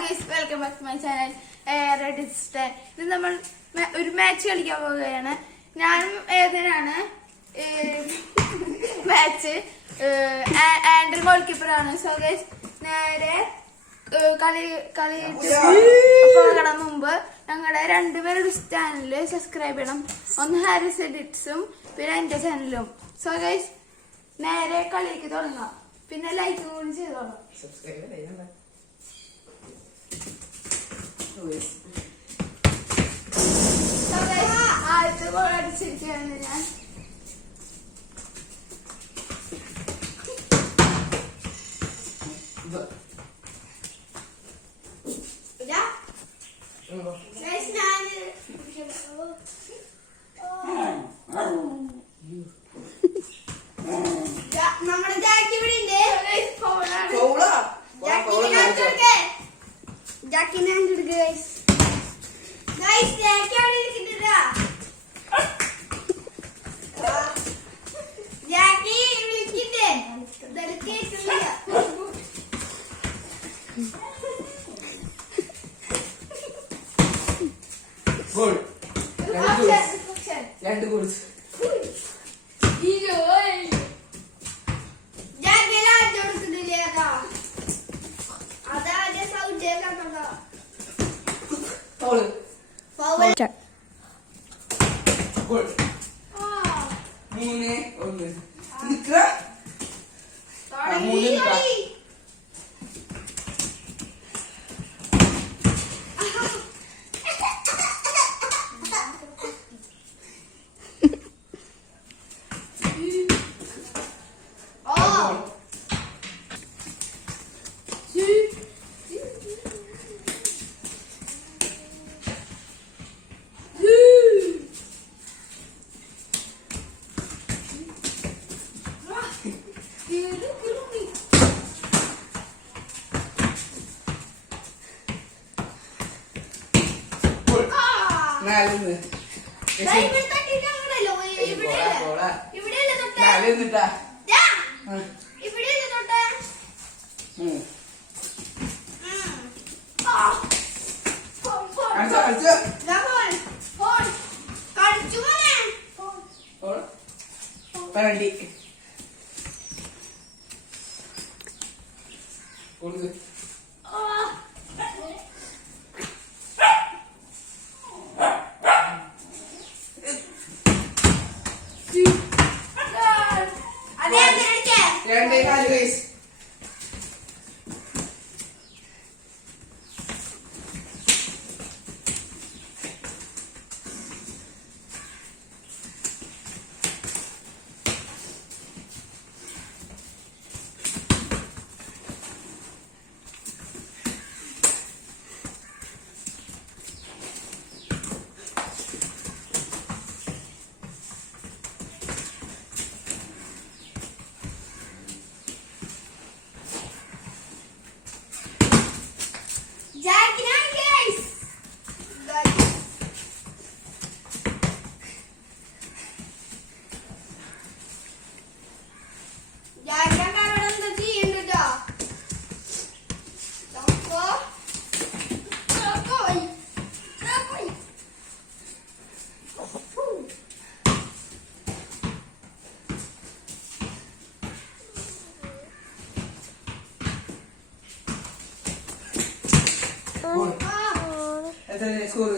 Guys, welcome back to my channel. ഇത് നമ്മൾ ഒരു മാച്ച് കളിക്കാൻ പോവുകയാണ്. ഞാനും ഏതനാണ് മാച്ച്. ആൻഡ്രി ഗോൾ കീപ്പറാണ്. സോ ഗൈസ്, നേരെ കളി പോകണം മുമ്പ് ഞങ്ങളുടെ രണ്ടുപേരുടെ ചാനലില് സബ്സ്ക്രൈബ് ചെയ്യണം. ഒന്ന് ഹാരിസ് എഡിറ്റ്സും പിന്നെ എന്റെ ചാനലും. സോ ഗൈസ്, നേരെ കളിക്ക് തുടങ്ങാം. പിന്നെ ലൈക്ക് കൂടി ചെയ്തോളാം. ആദ്യത്തെ ഗോൾ അടിച്ചിരിക്കുകയാണ് ഞാൻ. നമ്മുടെ ജാക്കി ഇവിടെ ഉണ്ട്. ജാക്കിനെ ജാക്കി വിളിക്കണ്ടേ? രണ്ട് ഗോൾ മൂന്ന് ഒന്ന് നാലിന്ന് നാലിന്നിട്ടാ പരണ്ടി കൊടുക്ക്. രണ്ടേ കാല് ഗൈസ്. സ്കോർ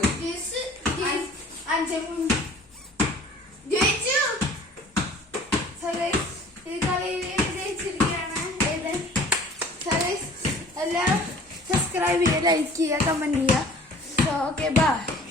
എല്ലാം സബ്സ്ക്രൈബ് ചെയ്യുക, ലൈക്ക് ചെയ്യുക, കമന്റ് ചെയ്യുക. Okay, by.